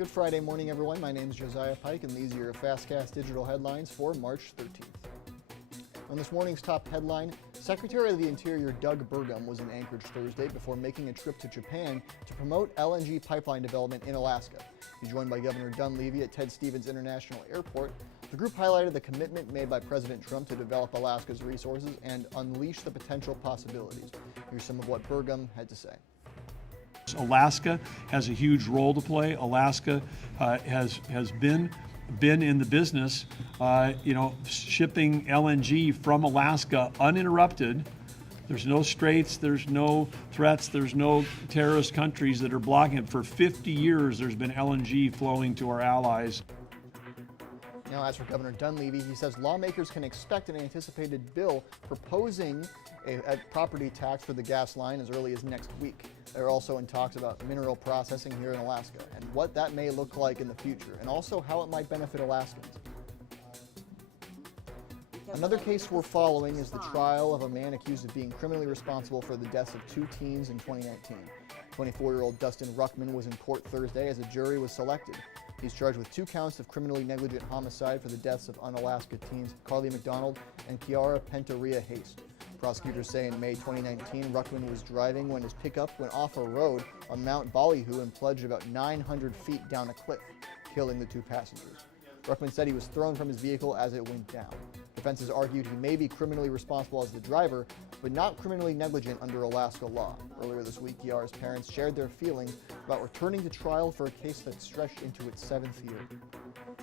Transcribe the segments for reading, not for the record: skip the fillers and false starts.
Good Friday morning, everyone. My name is Josiah Pike, and these are your Fastcast digital headlines for March 13th. On this morning's top headline, Secretary of the Interior Doug Burgum was in Anchorage Thursday before making a trip to Japan to promote LNG pipeline development in Alaska. He's joined by Governor Dunleavy at Ted Stevens International Airport. The group highlighted the commitment made by President Trump to develop Alaska's resources and unleash the potential possibilities. Here's some of what Burgum had to say. Alaska has a huge role to play. Alaska has been in the business, shipping LNG from Alaska uninterrupted. There's no straits, there's no threats, there's no terrorist countries that are blocking it. For 50 years, there's been LNG flowing to our allies. Now, as for Governor Dunleavy, he says lawmakers can expect an anticipated bill proposing a property tax for the gas line as early as next week. They're also in talks about mineral processing here in Alaska and what that may look like in the future, and also how it might benefit Alaskans. Another case we're following is the trial of a man accused of being criminally responsible for the deaths of 2 teens in 2019. 24-year-old Dustin Ruckman was in court Thursday as a jury was selected. He's charged with 2 counts of criminally negligent homicide for the deaths of Unalaska teens Carly McDonald and Kiara Penteria Haste. Prosecutors say in May 2019, Ruckman was driving when his pickup went off a road on Mount Ballyhoo and plunged about 900 feet down a cliff, killing the 2 passengers. Ruckman said he was thrown from his vehicle as it went down. Defenses argued he may be criminally responsible as the driver, but not criminally negligent under Alaska law. Earlier this week, Kiara's parents shared their feelings about returning to trial for a case that stretched into its 7th year.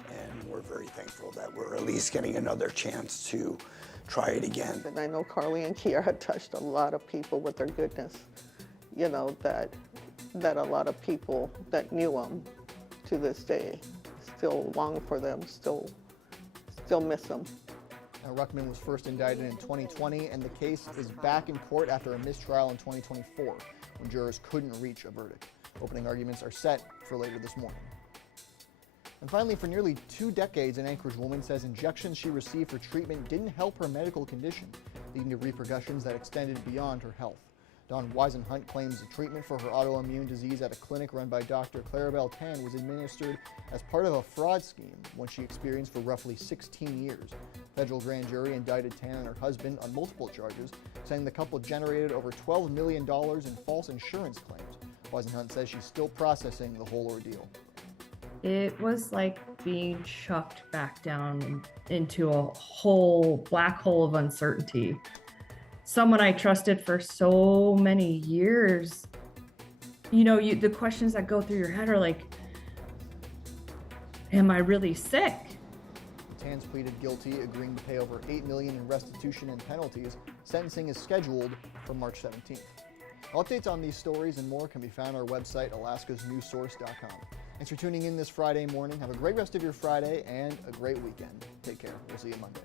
And we're very thankful that we're at least getting another chance to try it again. And I know Carly and Kiara touched a lot of people with their goodness, that a lot of people that knew them to this day still long for them, still miss them. Now, Ruckman was first indicted in 2020, and the case is back in court after a mistrial in 2024, when jurors couldn't reach a verdict. Opening arguments are set for later this morning. And finally, for nearly 2 decades, an Anchorage woman says injections she received for treatment didn't help her medical condition, leading to repercussions that extended beyond her health. Dawn Weisenhunt claims the treatment for her autoimmune disease at a clinic run by Dr. Clarabelle Tan was administered as part of a fraud scheme, one she experienced for roughly 16 years. Federal grand jury indicted Tan and her husband on multiple charges, saying the couple generated over $12 million in false insurance claims. Weisenhunt says she's still processing the whole ordeal. It was like being chucked back down into a whole black hole of uncertainty. Someone I trusted for so many years, the questions that go through your head are like, am I really sick? Tan's pleaded guilty, agreeing to pay over $8 million in restitution and penalties. Sentencing is scheduled for March 17th. Updates on these stories and more can be found on our website, alaskasnewssource.com. Thanks for tuning in this Friday morning. Have a great rest of your Friday and a great weekend. Take care. We'll see you Monday.